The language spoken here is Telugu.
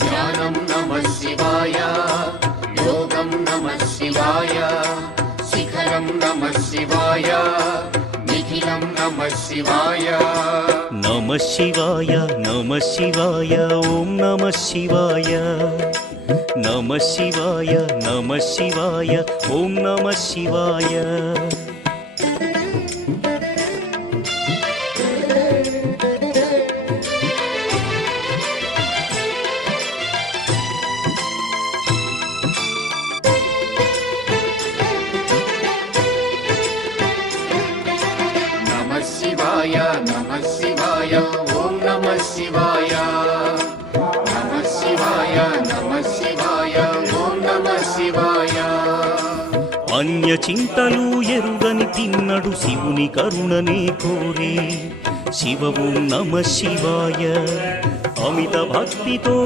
ध्यानं नमः शिवाय योगं नमः शिवाय शिखरं नमः शिवाय निखिलं नमः शिवाय नमः शिवाय नमः शिवाय ओम नमः शिवाय नमः शिवाय नमः शिवाय ओम नमः शिवाय नमः शिवाय ओम नमः शिवाय नमः शिवाय ओम नमः शिवाय अन्य చింతలు ఎరుగని తిన్నడు శివుని కరుణనే కోరే శివ ఓం నమః శివాయ అమిత భక్తితో